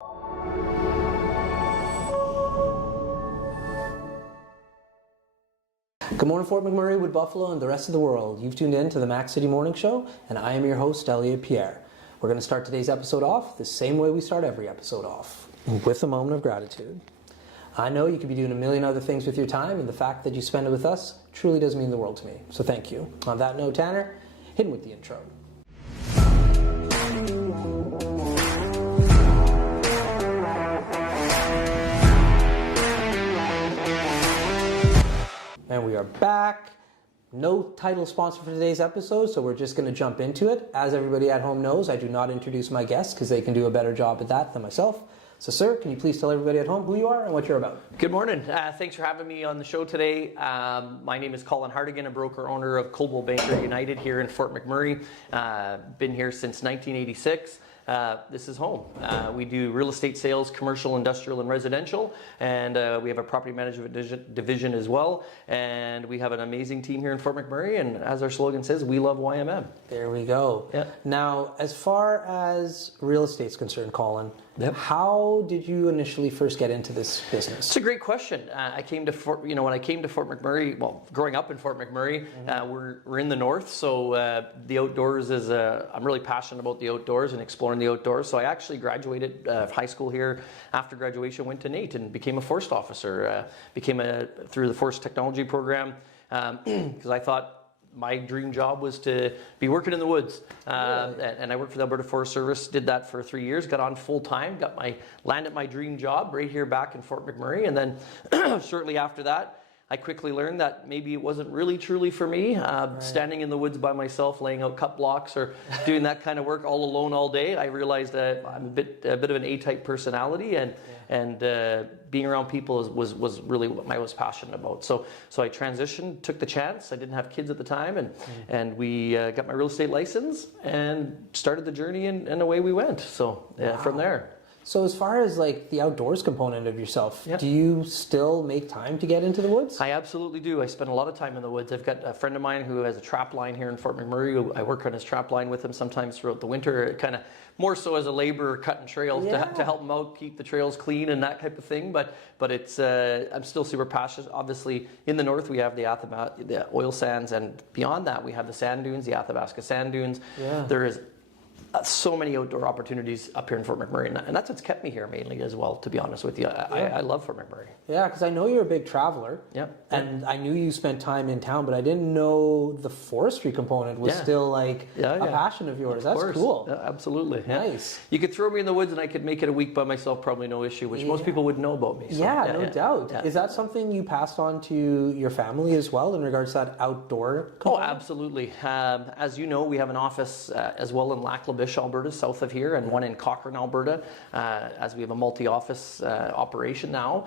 Good morning, Fort McMurray, Wood Buffalo, and the rest of the world. You've tuned in to the Mac City Morning Show, and I am your host, Elliot Pierre. We're going to start today's episode off the same way we start every episode off, with a moment of gratitude. I know you could be doing a million other things with your time, and the fact that you spend it with us truly does mean the world to me. So thank you. On that note, Tanner, hit him with the intro. And we are back. No title sponsor for today's episode, so we're just going to jump into it. As everybody at home knows, I do not introduce my guests because they can do a better job at that than myself. So, sir, can you please tell everybody at home who you are and what you're about? Good morning. Thanks for having me on the show today. My name is Colin Hartigan, a broker owner of Coldwell Banker United here in Fort McMurray. Been here since 1986. This is home. We do real estate sales, commercial, industrial, and residential, and we have a property management division as well, and we have an amazing team here in Fort McMurray, and as our slogan says, we love YMM. There we go. Yeah. Now, as far as real estate's concerned, Colin, how did you initially first get into this business? It's a great question. I came to when I came to Fort McMurray, well, growing up in Fort McMurray, we're in the north, so the outdoors is, I'm really passionate about the outdoors and exploring the outdoors. So I actually graduated high school here. After graduation, went to NAIT and became a forest officer. Through the forest technology program, because I thought my dream job was to be working in the woods, and I worked for the Alberta Forest Service. Did that for 3 years. Got on full time. Landed my dream job right here back in Fort McMurray, and then shortly after that, I quickly learned that maybe it wasn't really truly for me. Standing in the woods by myself, laying out cut blocks or doing that kind of work all alone all day. I realized that I'm a bit of an A-type personality, and being around people was really what I was passionate about. So I transitioned, took the chance. I didn't have kids at the time, and we got my real estate license and started the journey, and away we went. So from there. So as far as like the outdoors component of yourself, do you still make time to get into the woods? I absolutely do. I spend a lot of time in the woods. I've got a friend of mine who has a trap line here in Fort McMurray. I work on his trap line with him sometimes throughout the winter, kind of more so as a laborer cutting trails to help him out, keep the trails clean and that type of thing. But it's I'm still super passionate. Obviously, in the north we have the oil sands, and beyond that we have the sand dunes, the Athabasca sand dunes. Yeah. There is so many outdoor opportunities up here in Fort McMurray, and that's what's kept me here mainly as well, to be honest with you. I love Fort McMurray. Yeah, because I know you're a big traveler. Yeah. And I knew you spent time in town, but I didn't know the forestry component was still like a passion of yours. That's cool. Yeah, absolutely. Yeah. Nice. You could throw me in the woods and I could make it a week by myself, probably no issue, which most people wouldn't know about me. So, no doubt. Yeah. Is that something you passed on to your family as well in regards to that outdoor component? Oh, absolutely. As you know, we have an office as well in Lac-La-Biche, Alberta, south of here, and one in Cochrane, Alberta, as we have a multi-office operation now.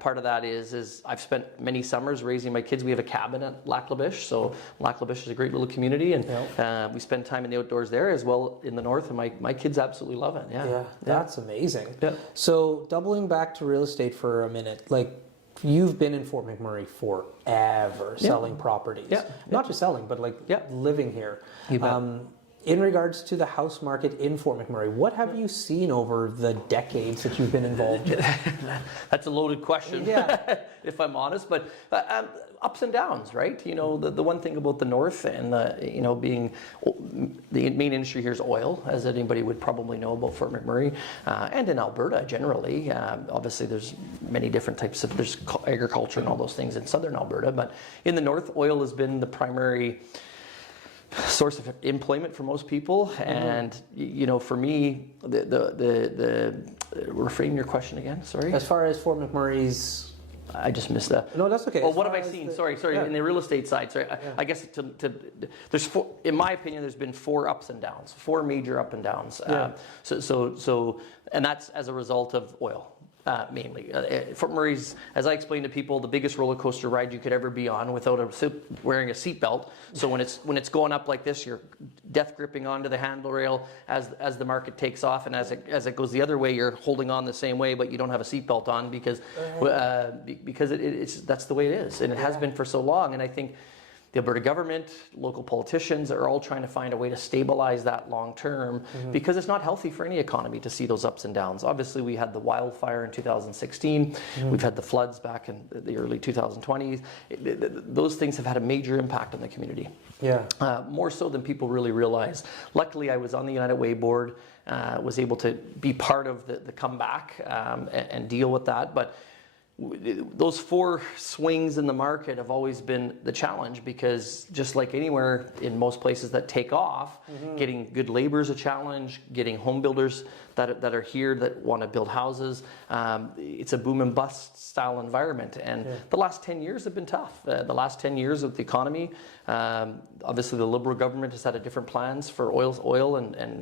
Part of that is I've spent many summers raising my kids. We have a cabin at Lac-La-Biche, so Lac-La-Biche is a great little community, and we spend time in the outdoors there as well in the north, and my kids absolutely love it. Yeah, that's amazing. Yeah. So doubling back to real estate for a minute, like you've been in Fort McMurray forever, selling properties. Not just selling, but like living here. In regards to the house market in Fort McMurray, what have you seen over the decades that you've been involved in? That's a loaded question, if I'm honest, but ups and downs, right? You know, the one thing about the north and, being the main industry here is oil, as anybody would probably know about Fort McMurray, and in Alberta generally. Obviously, there's many different types of, there's agriculture and all those things in southern Alberta, but in the north, oil has been the primary source of employment for most people, and for me, the reframe your question again. Sorry. As far as Fort McMurray's, I just missed that. No, that's okay. Well, what have I seen? Sorry. In the real estate side. Sorry, I guess there's four. In my opinion, there's been four ups and downs, four major up and downs. So, and that's as a result of oil. Mainly. Fort McMurray's, as I explained to people, the biggest roller coaster ride you could ever be on without wearing a seatbelt. So when it's going up like this, you're death gripping onto the handrail as the market takes off, and as it goes the other way, you're holding on the same way, but you don't have a seatbelt on because it's that's the way it is, and it has been for so long. And I think the Alberta government, local politicians are all trying to find a way to stabilize that long term because it's not healthy for any economy to see those ups and downs. Obviously, we had the wildfire in 2016. We've had the floods back in the early 2020s. Those things have had a major impact on the community. Yeah. More so than people really realize. Luckily, I was on the United Way board, was able to be part of the comeback and deal with that. But those 4 swings in the market have always been the challenge, because just like anywhere in most places that take off, getting good labor is a challenge, getting home builders that are here that want to build houses. It's a boom and bust style environment, and the last 10 years have been tough. The last 10 years of the economy, obviously the Liberal government has had different plans for oil and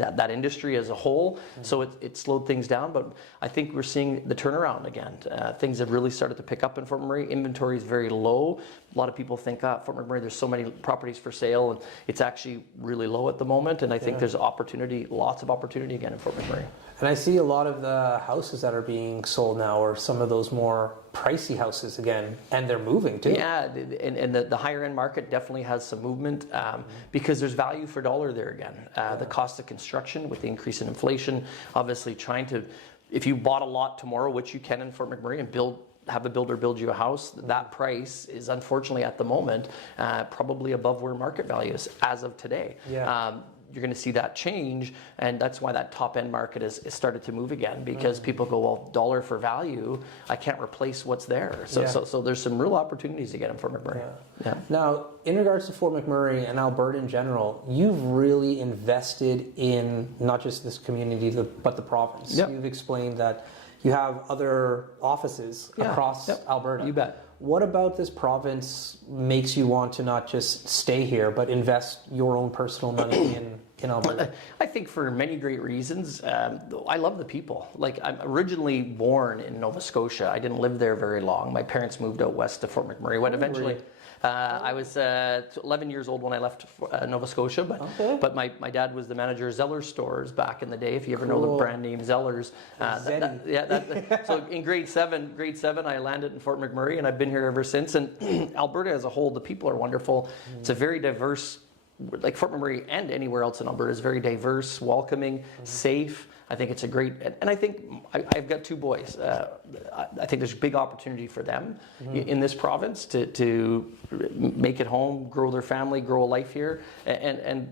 that industry as a whole, so it slowed things down, but I think we're seeing the turnaround again. Things have really started to pick up in Fort McMurray. Inventory is very low. A lot of people think, Fort McMurray, there's so many properties for sale, and it's actually really low at the moment, and I think there's opportunity, lots of opportunity again in Fort McMurray. And I see a lot of the houses that are being sold now are some of those more pricey houses again, and they're moving too. Yeah, and the higher end market definitely has some movement because there's value for dollar there again. The cost of construction with the increase in inflation, obviously trying to, if you bought a lot tomorrow, which you can in Fort McMurray, and have a builder build you a house, that price is unfortunately at the moment probably above where market value is as of today. You're going to see that change, and that's why that top end market has started to move again, because people go, well, dollar for value, I can't replace what's there. So there's some real opportunities to get in Fort McMurray. Now, in regards to Fort McMurray and Alberta in general, you've really invested in not just this community but the province. You've explained that you have other offices across Alberta. You bet. What about this province makes you want to not just stay here, but invest your own personal money in Alberta? I think for many great reasons. I love the people. Like, I'm originally born in Nova Scotia. I didn't live there very long. My parents moved out west to Fort McMurray. When eventually, I was 11 years old when I left Nova Scotia, but my dad was the manager of Zellers stores back in the day. If you ever know the brand name Zellers, so in grade seven, I landed in Fort McMurray, and I've been here ever since. And Alberta as a whole, the people are wonderful. It's a very diverse, like Fort McMurray and anywhere else in Alberta, is very diverse, welcoming, safe. I think it's a great, and I think I've got 2 boys. I think there's a big opportunity for them in this province to make it home, grow their family, grow a life here, and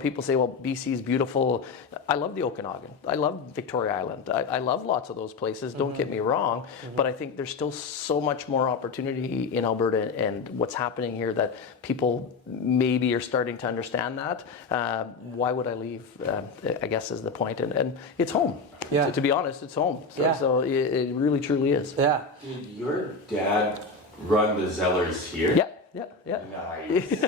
people say, well, BC is beautiful. I love the Okanagan. I love Victoria Island. I love lots of those places. Don't get me wrong, but I think there's still so much more opportunity in Alberta and what's happening here that people maybe are starting to understand that. Why would I leave? I guess is the point. And it's home. Yeah. To be honest, it's home. So it really, truly is. Yeah. Did your dad run the Zellers here? Yeah. Nice.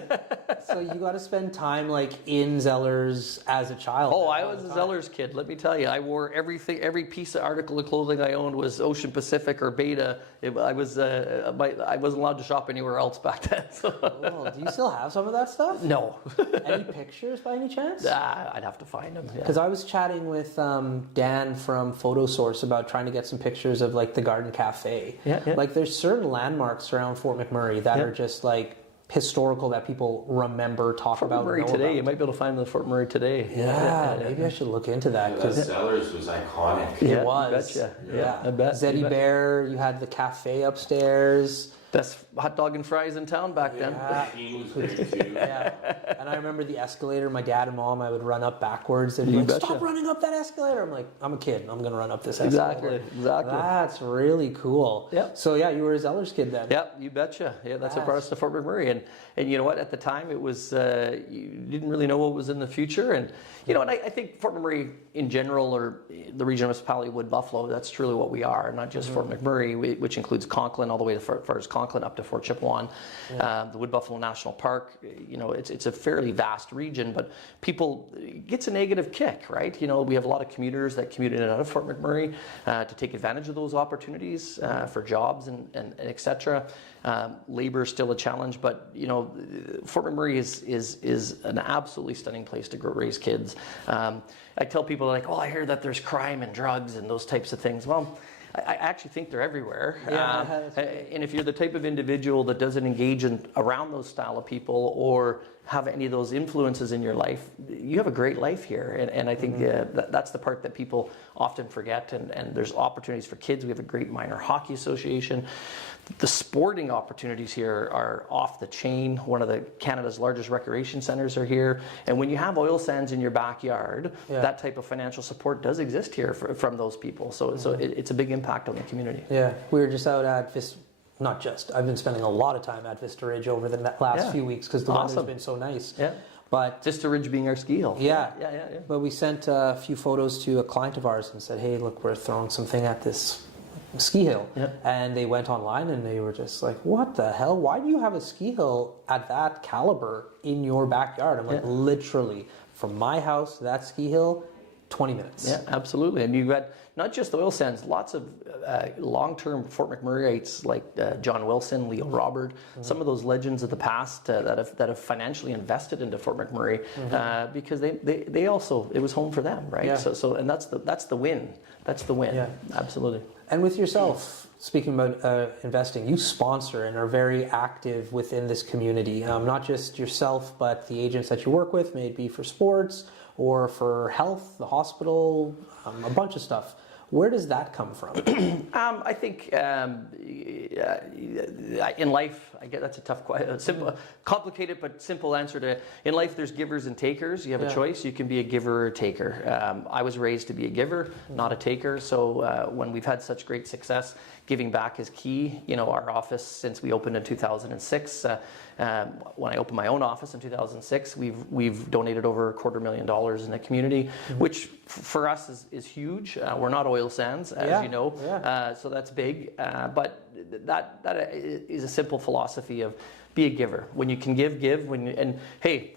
So you got to spend time like in Zellers as a child. Oh, I was a Zellers kid. Let me tell you, I wore everything. Every piece of article of clothing I owned was Ocean Pacific or Beta. I wasn't allowed to shop anywhere else back then. So. Oh, do you still have some of that stuff? No. Any pictures by any chance? I'd have to find them. Because I was chatting with Dan from PhotoSource about trying to get some pictures of like the Garden Cafe. Like there's certain landmarks around Fort McMurray that are just like historical that people remember, talk Fort about. McMurray today, you might be able to find them in Fort McMurray today. Maybe I should look into that because Zellers was iconic. It was. Betcha. Yeah, I bet. Zeddy Bear, you had the cafe upstairs. Best hot dog and fries in town back then. He was there too. And I remember the escalator. My dad and mom, I would run up backwards. They'd be like, "Stop running up that escalator!" I'm like, "I'm a kid. I'm gonna run up this escalator." Exactly. That's really cool. So you were a Zellers kid then. Yep, you betcha. Yeah, that's what brought us to Fort McMurray. And you know what? At the time, it was you didn't really know what was in the future. And you know, and I think Fort McMurray in general, or the regional municipality Wood Buffalo, that's truly what we are. Not just Fort McMurray, which includes Conklin all the way to far as Conklin up to Fort Chipewyan, the Wood Buffalo National Park. You know, it's a fairly vast region, but people gets a negative kick, right? You know, we have a lot of commuters that commute in and out of Fort McMurray to take advantage of those opportunities for jobs and et cetera. Labor is still a challenge, but you know, Fort McMurray is an absolutely stunning place to raise kids. I tell people like, "Oh, I hear that there's crime and drugs and those types of things." Well, I actually think they're everywhere. Yeah, And if you're the type of individual that doesn't engage around those style of people or have any of those influences in your life, you have a great life here. And I think that's the part that people often forget. And there's opportunities for kids. We have a great minor hockey association. The sporting opportunities here are off the chain. One of Canada's largest recreation centers are here. And when you have oil sands in your backyard, that type of financial support does exist here from those people. So it's a big impact on the community. Yeah, we were just out at I've been spending a lot of time at Vista Ridge over the last few weeks because the weather's been so nice. Yeah. But Vista Ridge being our ski hill. Yeah. But we sent a few photos to a client of ours and said, hey, look, we're throwing something at this ski hill. And they went online and they were just like, what the hell? Why do you have a ski hill at that caliber in your backyard? I'm like, literally, from my house to that ski hill, 20 minutes. Yeah, absolutely. And you've got not just the oil sands, lots of long-term Fort McMurrayites like John Wilson, Leo Robert, some of those legends of the past that have financially invested into Fort McMurray because they also, it was home for them, right? So and that's the win. That's the win. Yeah. Absolutely. And with yourself, speaking about investing, you sponsor and are very active within this community. Not just yourself, but the agents that you work with, may it be for sports or for health, the hospital, a bunch of stuff. Where does that come from? I think in life, I get that's a tough question. Simple, complicated but simple answer to. In life, there's givers and takers. You have a choice. You can be a giver or a taker. I was raised to be a giver, not a taker. So when we've had such great success, giving back is key. You know, our office since we opened in 2006. When I opened my own office in 2006, we've donated over $250,000 in the community, which for us is huge. We're not oil sands, as you know, so that's big. But that is a simple philosophy of be a giver. When you can give. And hey,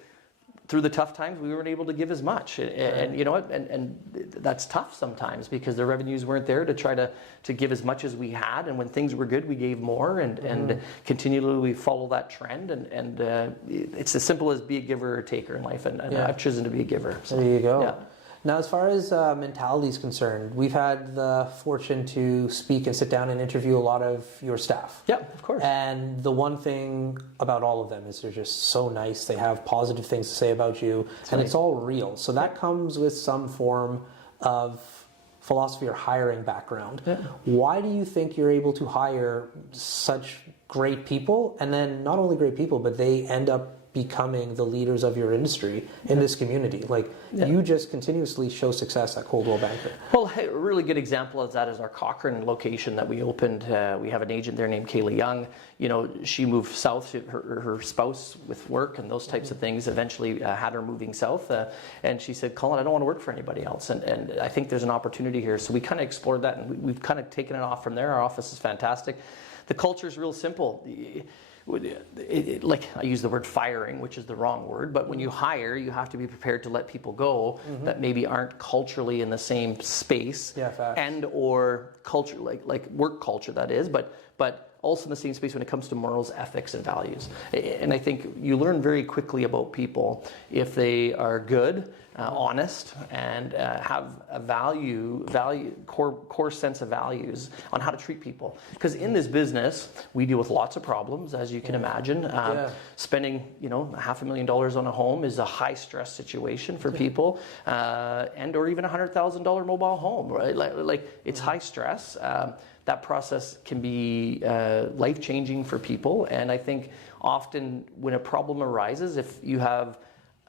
through the tough times, we weren't able to give as much, and you know what? And that's tough sometimes because the revenues weren't there to try to give as much as we had. And when things were good, we gave more, and continually we follow that trend. And it's as simple as be a giver or a taker in life. And I've chosen to be a giver. So, there you go. Yeah. Now, as far as mentality is concerned, we've had the fortune to speak and sit down and interview a lot of your staff. Yeah, of course. And the one thing about all of them is they're just so nice. They have positive things to say about you, and it's all real. So that comes with some form of philosophy or hiring background. Yeah. Why do you think you're able to hire such great people, and then not only great people, but they end up becoming the leaders of your industry in this community? Like, you just continuously show success at Coldwell Banker. Well, a really good example of that is our Cochrane location that we opened. We have an agent there named Kayla Young. You know, she moved south, her spouse with work and those types of things eventually had her moving south. And she said, Colin, I don't want to work for anybody else. And I think there's an opportunity here. So we kind of explored that, and we've kind of taken it off from there. Our office is fantastic. The culture is real simple. Like I use the word firing, which is the wrong word, but when you hire, you have to be prepared to let people go that maybe aren't culturally in the same space, and or culture like work culture, that is, but also in the same space when it comes to morals, ethics, and values. And I think you learn very quickly about people if they are good, honest, and have a core sense of values on how to treat people. Because in this business, we deal with lots of problems, as you can imagine. Spending, $500,000 on a home is a high stress situation for people, and or even $100,000 mobile home, right? Like it's high stress. That process can be life-changing for people, and I think often when a problem arises, if you have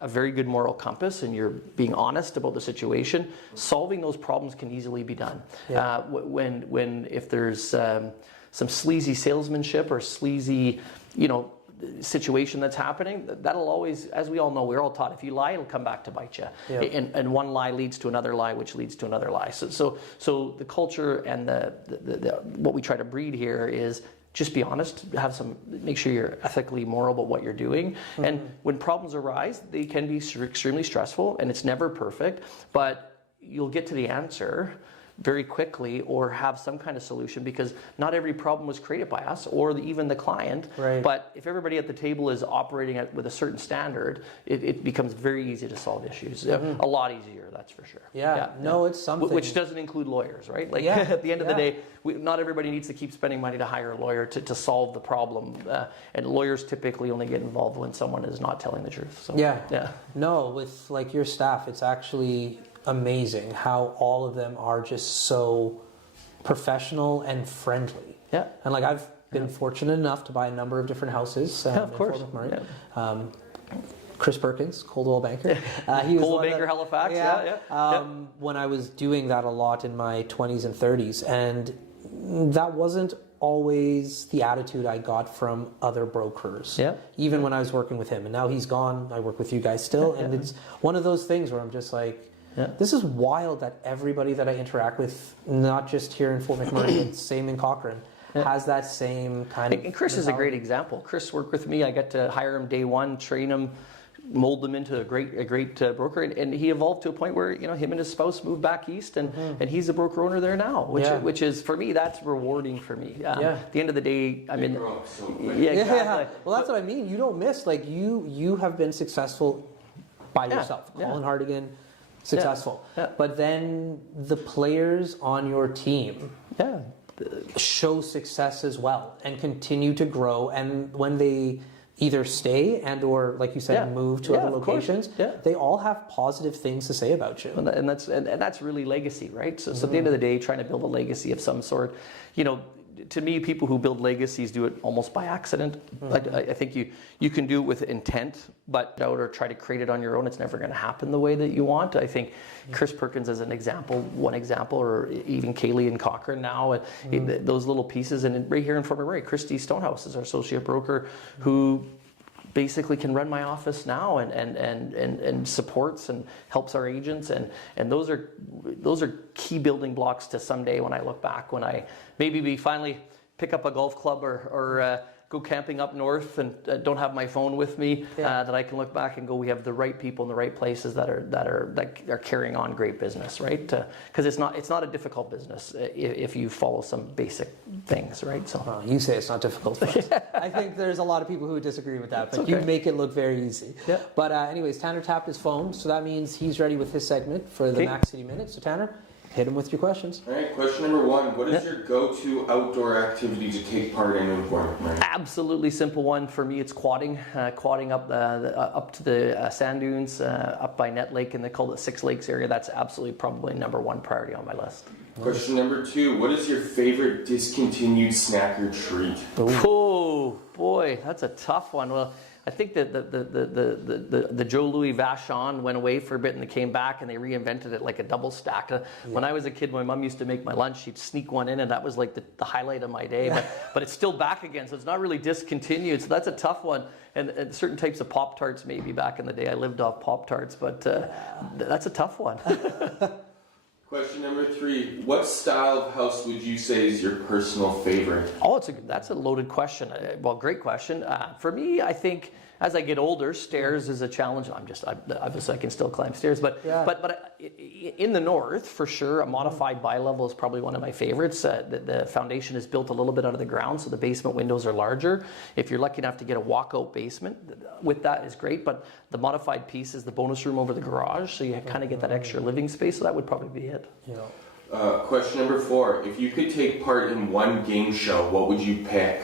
a very good moral compass and you're being honest about the situation, solving those problems can easily be done. If there's some sleazy salesmanship or sleazy, situation that's happening, that'll always, as we all know, we're all taught, if you lie, it'll come back to bite you. And one lie leads to another lie, which leads to another lie. So the culture and the what we try to breed here is just be honest, make sure you're ethically moral about what you're doing. And when problems arise, they can be extremely stressful, and it's never perfect, but you'll get to the answer very quickly or have some kind of solution, because not every problem was created by us or even the client. Right. But if everybody at the table is operating with a certain standard, it becomes very easy to solve issues. A lot easier, that's for sure. No, it's something. Which doesn't include lawyers, right? Like at the end of the day, not everybody needs to keep spending money to hire a lawyer to solve the problem. And lawyers typically only get involved when someone is not telling the truth. So, No, with like your staff, it's actually amazing how all of them are just so professional and friendly. Yeah. And like I've been fortunate enough to buy a number of different houses of course. in Fort McMurray. Chris Perkins, Coldwell Banker. He was Coldwell Banker, Halifax. When I was doing that a lot in my 20s and 30s, and that wasn't always the attitude I got from other brokers. Even when I was working with him, and now he's gone. I work with you guys still, and it's one of those things where I'm just like, this is wild that everybody that I interact with, not just here in Fort McMurray, but same in Cochrane, has that same kind of. And Chris is a great example. Chris worked with me. I got to hire him day one, train him, mold him into a great broker, and he evolved to a point where him and his spouse moved back east, and he's a broker owner there now, which is, for me, that's rewarding for me. At the end of the day, I mean, well, that's what I mean. You don't miss, like you have been successful by yourself. Colin Hartigan, successful, but then the players on your team show success as well and continue to grow, and when they either stay and or, like you said, move to other locations, they all have positive things to say about you. And that's really legacy, right? So at the end of the day, trying to build a legacy of some sort, to me, people who build legacies do it almost by accident. I think you can do it with intent, but or try to create it on your own, it's never going to happen the way that you want. I think Chris Perkins as one example, or even Kaylee and Cochrane now, those little pieces. And right here in Fort McMurray, Christy Stonehouse is our associate broker, who basically can run my office now and supports and helps our agents, and those are key building blocks to someday when I look back, when I maybe finally pick up a golf club or go camping up north and don't have my phone with me, that I can look back and go, we have the right people in the right places that are carrying on great business, right? Because it's not a difficult business if you follow some basic things, right? So you say it's not difficult, but I think there's a lot of people who would disagree with that, but you make it look very easy. But anyways, Tanner tapped his phone, so that means he's ready with his segment for the Mac City Minute. So Tanner, hit him with your questions. All right, question number one. What is your go-to outdoor activity to take part in Fort McMurray? Absolutely simple one. For me, it's quadding. Quadding up to the sand dunes, up by Net Lake, and they call it Six Lakes area. That's absolutely probably number one priority on my list. Question number two. What is your favorite discontinued snack or treat? Oh, boy, that's a tough one. Well, I think that the Joe Louis Vachon went away for a bit and they came back and they reinvented it like a double stack. When I was a kid, my mom used to make my lunch. She'd sneak one in, and that was like the highlight of my day. But it's still back again, so it's not really discontinued. So that's a tough one. And certain types of Pop-Tarts maybe back in the day. I lived off Pop-Tarts, but that's a tough one. Question number three. What style of house would you say is your personal favorite? Oh, that's a loaded question. Well, great question. For me, I think as I get older, stairs is a challenge. Obviously I can still climb stairs, but in the north, for sure, a modified bi-level is probably one of my favorites. The foundation is built a little bit out of the ground, so the basement windows are larger. If you're lucky enough to get a walkout basement, with that is great, but the modified piece is the bonus room over the garage, so you kind of get that extra living space, so that would probably be it. Question number four. If you could take part in one game show, what would you pick?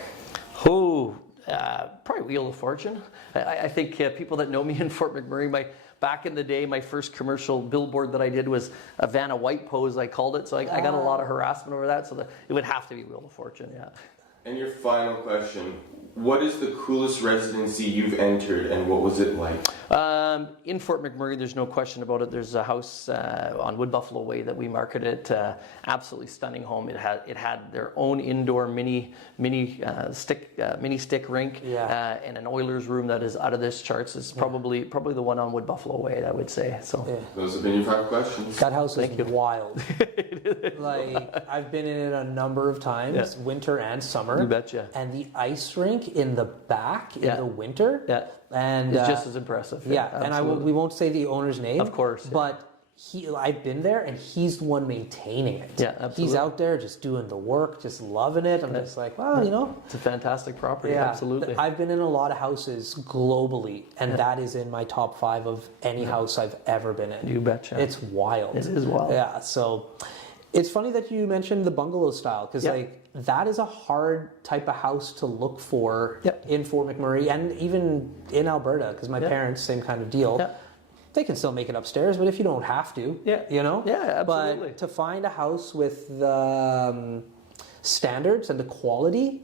Probably Wheel of Fortune. I think people that know me in Fort McMurray, back in the day, my first commercial billboard that I did was a Vanna White pose, I called it. So I got a lot of harassment over that. So it would have to be Wheel of Fortune, And your final question. What is the coolest residency you've entered, and what was it like? In Fort McMurray, there's no question about it. There's a house on Wood Buffalo Way that we marketed. Absolutely stunning home. It had their own indoor mini stick rink, and an Oilers room that is out of this charts. It's probably the one on Wood Buffalo Way, I would say. So those have been your 5 questions. That house is wild. Like, I've been in it a number of times, winter and summer. You betcha. And the ice rink in the back in the winter, and it's just as impressive. and we won't say the owner's name, of course, but I've been there, and he's the one maintaining it. Yeah, absolutely. He's out there just doing the work, just loving it. I'm just like, well, you know. It's a fantastic property, Yeah, absolutely. I've been in a lot of houses globally, and that is in my top 5 of any house I've ever been in. You betcha. It's wild. It is wild. Yeah, so it's funny that you mentioned the bungalow style, because like that is a hard type of house to look for in Fort McMurray and even in Alberta, because my parents, same kind of deal. Yeah. They can still make it upstairs, but if you don't have to, you know? Yeah, absolutely. But to find a house with the standards and the quality,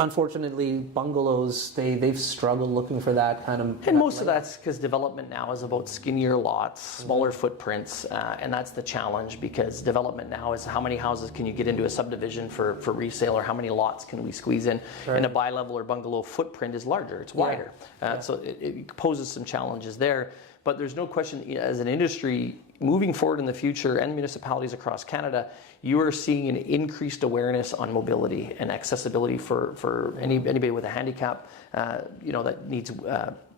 unfortunately, bungalows, they've struggled looking for that kind of... And most of that's because development now is about skinnier lots, smaller footprints, and that's the challenge, because development now is how many houses can you get into a subdivision for resale, or how many lots can we squeeze in, and a bi-level or bungalow footprint is larger, it's wider. So it poses some challenges there. But there's no question, as an industry, moving forward in the future, and municipalities across Canada, you are seeing an increased awareness on mobility and accessibility for anybody with a handicap, that needs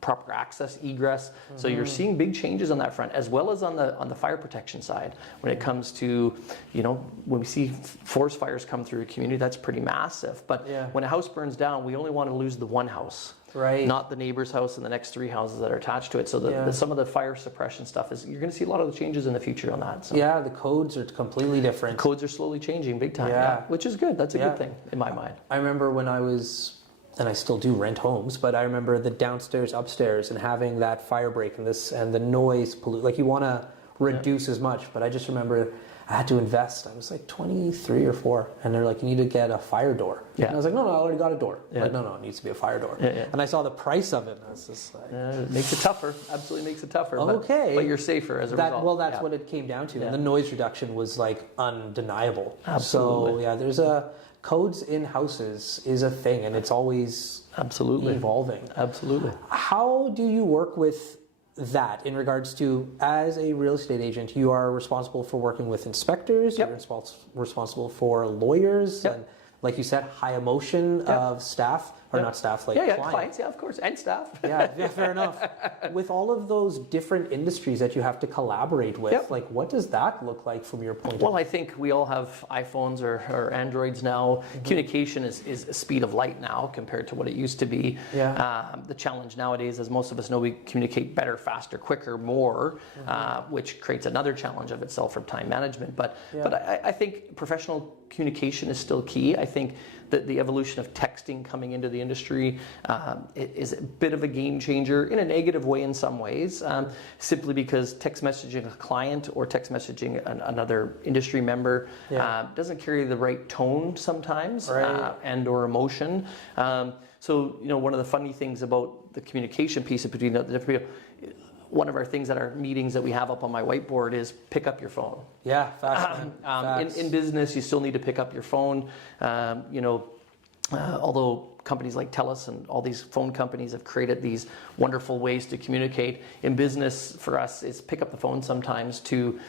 proper access, egress. So you're seeing big changes on that front, as well as on the fire protection side. When it comes to, when we see forest fires come through a community, that's pretty massive. But when a house burns down, we only want to lose the one house. Right. Not the neighbor's house and the next 3 houses that are attached to it. So some of the fire suppression stuff you're going to see a lot of the changes in the future on that. So. Yeah, the codes are completely different. The codes are slowly changing big time, which is good. That's a good thing in my mind. I remember when I was, and I still do rent homes, but I remember the downstairs, upstairs, and having that fire break and the noise pollute. Like, you want to reduce as much, but I just remember I had to invest. I was like 23 or 4, and they're like, you need to get a fire door. And I was like, no, I already got a door. Like, no, it needs to be a fire door. And I saw the price of it, and I was just like... it makes it tougher. Absolutely makes it tougher. Okay. But you're safer as a result. Well, that's what it came down to. And the noise reduction was like undeniable. Absolutely. So, there's codes in houses is a thing, and it's always evolving. Absolutely. How do you work with that in regards to, as a real estate agent, you are responsible for working with inspectors, you're responsible for lawyers, and like you said, high emotion of staff, or not staff, like clients, of course, and staff. Fair enough. With all of those different industries that you have to collaborate with, like, what does that look like from your point of view? Well, I think we all have iPhones or Androids now. Communication is a speed of light now compared to what it used to be. The challenge nowadays, as most of us know, we communicate better, faster, quicker, more, which creates another challenge of itself from time management. But I think professional communication is still key. I think that the evolution of texting coming into the industry is a bit of a game changer in a negative way in some ways, simply because text messaging a client or text messaging another industry member doesn't carry the right tone sometimes, and or emotion. So, one of the funny things about the communication piece between the different people, one of our things at our meetings that we have up on my whiteboard is pick up your phone. Facts. In business, you still need to pick up your phone. Although companies like TELUS and all these phone companies have created these wonderful ways to communicate, in business for us is pick up the phone sometimes to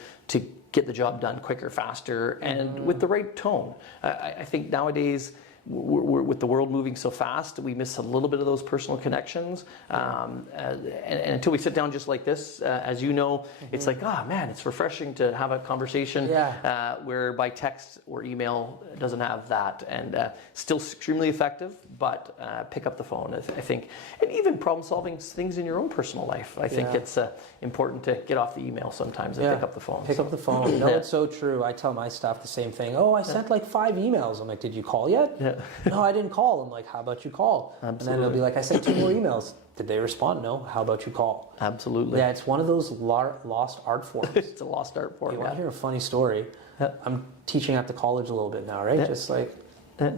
get the job done quicker, faster, and with the right tone. I think nowadays, with the world moving so fast, we miss a little bit of those personal connections. And until we sit down just like this, as you know, it's like, man, it's refreshing to have a conversation where by text or email it doesn't have that. And still extremely effective, but pick up the phone, I think. And even problem solving things in your own personal life. I think it's important to get off the email sometimes and pick up the phone. Pick up the phone. No, it's so true. I tell my staff the same thing. I sent like 5 emails. I'm like, did you call yet? No, I didn't call. I'm like, how about you call? Absolutely. And then it'll be like, I sent 2 more emails. Did they respond? No. How about you call? Absolutely. Yeah, it's one of those lost art forms. It's a lost art form. You want to hear a funny story? I'm teaching at the college a little bit now, right? Just like,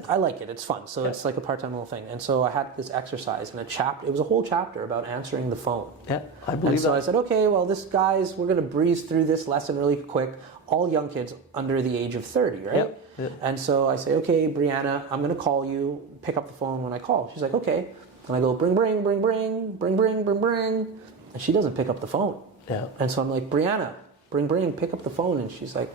I like it. It's fun. So it's like a part-time little thing. And so I had this exercise and it was a whole chapter about answering the phone. I believe so I said, okay, well, we're going to breeze through this lesson really quick. All young kids under the age of 30, right? And so I say, okay, Brianna, I'm going to call you. Pick up the phone when I call. She's like, okay. And I go, bring, bring, bring, bring, bring, bring, bring, bring. And she doesn't pick up the phone. And so I'm like, Brianna, bring, bring, pick up the phone. And she's like,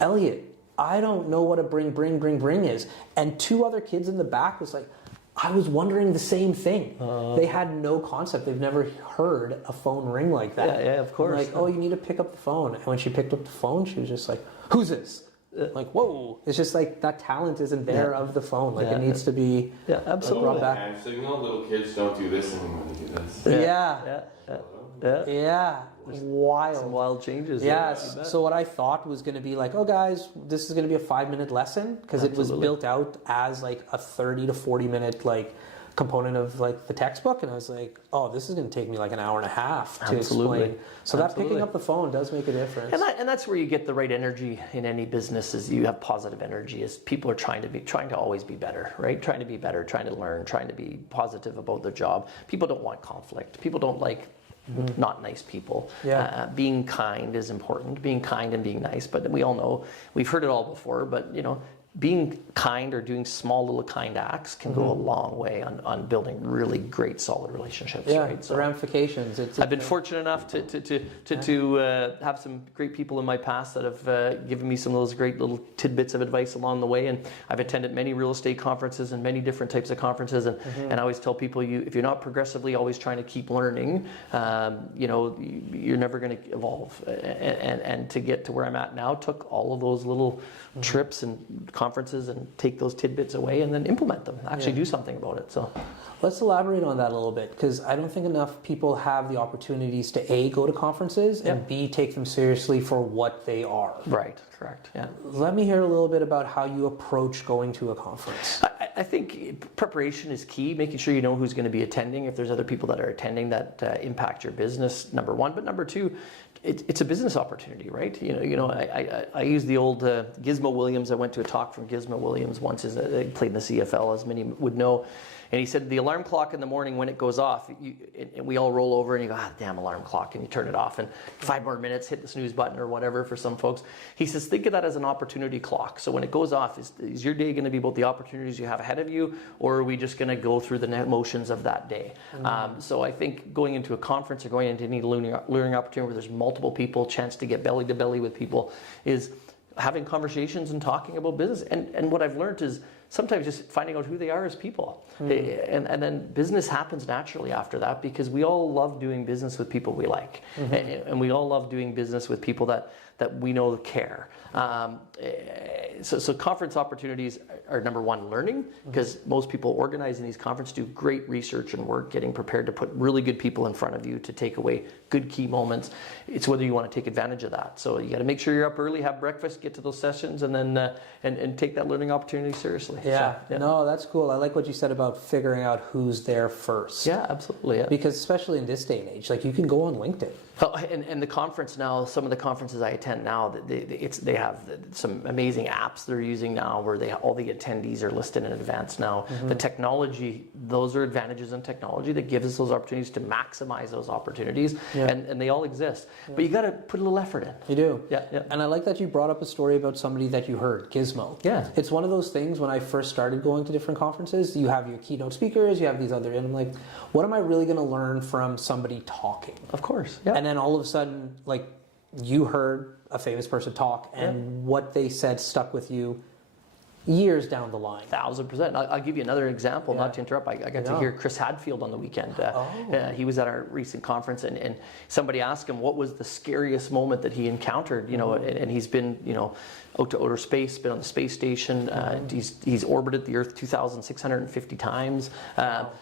Elliot, I don't know what a bring, bring, bring, bring is. And 2 other kids in the back was like, I was wondering the same thing. They had no concept. They've never heard a phone ring like that. Yeah, of course. I'm like, oh, you need to pick up the phone. And when she picked up the phone, she was just like, who's this? Like, whoa. It's just like that talent isn't there of the phone. Like it needs to be absolutely brought back. Hand signal, little kids don't do this anymore. They do this. Yeah. Wild. Some wild changes. Yes. So what I thought was going to be like, oh guys, this is going to be a 5-minute lesson, because it was built out as like a 30 to 40 minute like component of like the textbook, and I was like, oh, this is going to take me like an hour and a half to explain. So that picking up the phone does make a difference. And that's where you get the right energy in any business. Is you have positive energy. Is people are trying to always be better, right? Trying to be better, trying to learn, trying to be positive about their job. People don't want conflict. People don't like not nice people. Being kind is important. Being kind and being nice. But we all know, we've heard it all before. But being kind or doing small little kind acts can go a long way on building really great solid relationships. Right? So the ramifications. I've been fortunate enough to have some great people in my past that have given me some of those great little tidbits of advice along the way. And I've attended many real estate conferences and many different types of conferences. And I always tell people, if you're not progressively always trying to keep learning, you're never going to evolve. And to get to where I'm at now took all of those little trips and conferences and take those tidbits away and then implement them, actually do something about it. So let's elaborate on that a little bit, because I don't think enough people have the opportunities to A, go to conferences, and B, take them seriously for what they are. Right, correct. Yeah. Let me hear a little bit about how you approach going to a conference. I think preparation is key, making sure you know who's going to be attending. If there's other people that are attending that impact your business, number one. But number two, it's a business opportunity, right? I use the old Gizmo Williams. I went to a talk from Gizmo Williams once. He played in the CFL, as many would know. And he said the alarm clock in the morning, when it goes off, and we all roll over and you go, damn alarm clock, and you turn it off, and 5 more minutes, hit the snooze button or whatever for some folks. He says, think of that as an opportunity clock. So when it goes off, is your day going to be about the opportunities you have ahead of you, or are we just going to go through the motions of that day? So I think going into a conference or going into any learning opportunity where there's multiple people, chance to get belly to belly with people, is having conversations and talking about business. And what I've learned is sometimes just finding out who they are as people. And then business happens naturally after that, because we all love doing business with people we like. And we all love doing business with people that we know care. So conference opportunities are number one, learning, because most people organizing these conferences do great research and work getting prepared to put really good people in front of you to take away good key moments. It's whether you want to take advantage of that. So you got to make sure you're up early, have breakfast, get to those sessions, and then and take that learning opportunity seriously. No, that's cool. I like what you said about figuring out who's there first. Yeah, absolutely. Yeah. Because especially in this day and age, like you can go on LinkedIn. Oh, and the conference now, some of the conferences I attend now, they have some amazing apps they're using now where all the attendees are listed in advance now. The technology, those are advantages in technology that gives us those opportunities to maximize those opportunities, and they all exist. But you got to put a little effort in. You do. Yeah. And I like that you brought up a story about somebody that you heard, Gizmo. Yeah. It's one of those things when I first started going to different conferences, you have your keynote speakers, you have these other, and I'm like, what am I really going to learn from somebody talking? Of course. Yeah. And then all of a sudden, like, you heard a famous person talk, and what they said stuck with you years down the line. 1,000%. I'll give you another example, not to interrupt. I got to hear Chris Hadfield on the weekend. He was at our recent conference, and somebody asked him what was the scariest moment that he encountered, and he's been, out to outer space, been on the space station. He's orbited the Earth 2,650 times.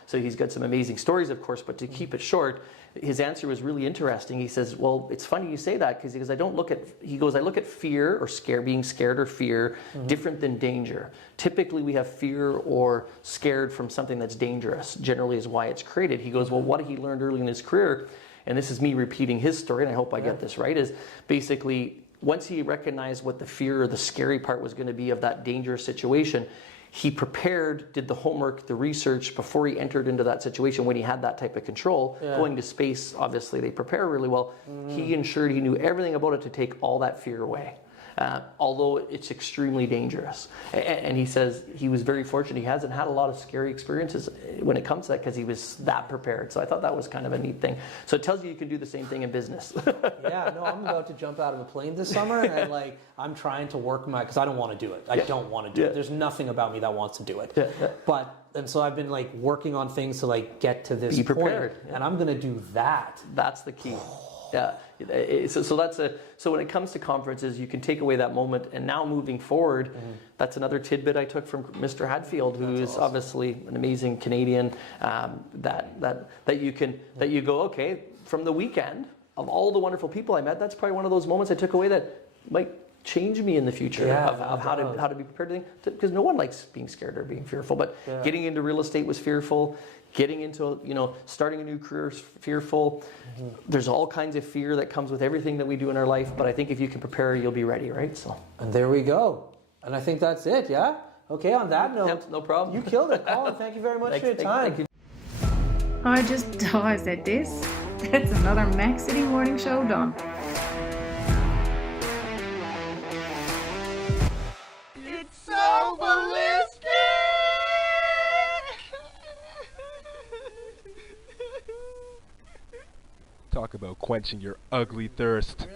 So he's got some amazing stories, of course, but to keep it short, his answer was really interesting. He says, well, it's funny you say that, because I look at fear or being scared or fear different than danger. Typically we have fear or scared from something that's dangerous, generally is why it's created. He goes, well, what he learned early in his career, and this is me repeating his story, and I hope I get this right, is basically once he recognized what the fear or the scary part was going to be of that dangerous situation, he prepared, did the homework, the research before he entered into that situation when he had that type of control. Going to space, obviously, they prepare really well. He ensured he knew everything about it to take all that fear away. although it's extremely dangerous. And he says he was very fortunate. He hasn't had a lot of scary experiences when it comes to that because he was that prepared. So I thought that was kind of a neat thing. So it tells you can do the same thing in business. Yeah, no, I'm about to jump out of a plane this summer, and like I'm trying to work because I don't want to do it. I don't want to do it. There's nothing about me that wants to do it. And so I've been like working on things to like get to this Be prepared. point, and I'm gonna do that. That's the key. Yeah. So when it comes to conferences, you can take away that moment, and now moving forward, that's another tidbit I took from Mr. Hadfield, who is obviously an amazing Canadian. That you go, okay, from the weekend of all the wonderful people I met, that's probably one of those moments I took away that might change me in the future of how to be prepared to think, because no one likes being scared or being fearful. But getting into real estate was fearful. Getting into, starting a new career is fearful. There's all kinds of fear that comes with everything that we do in our life. But I think if you can prepare, you'll be ready, right? So. And there we go. And I think that's it. Yeah. Okay. On that note, no problem. You killed it, Colin. Thank you very much for your time. Thank you. I said this. That's another Mac City Morning Show done. It's so ballistic! Talk about quenching your ugly thirst.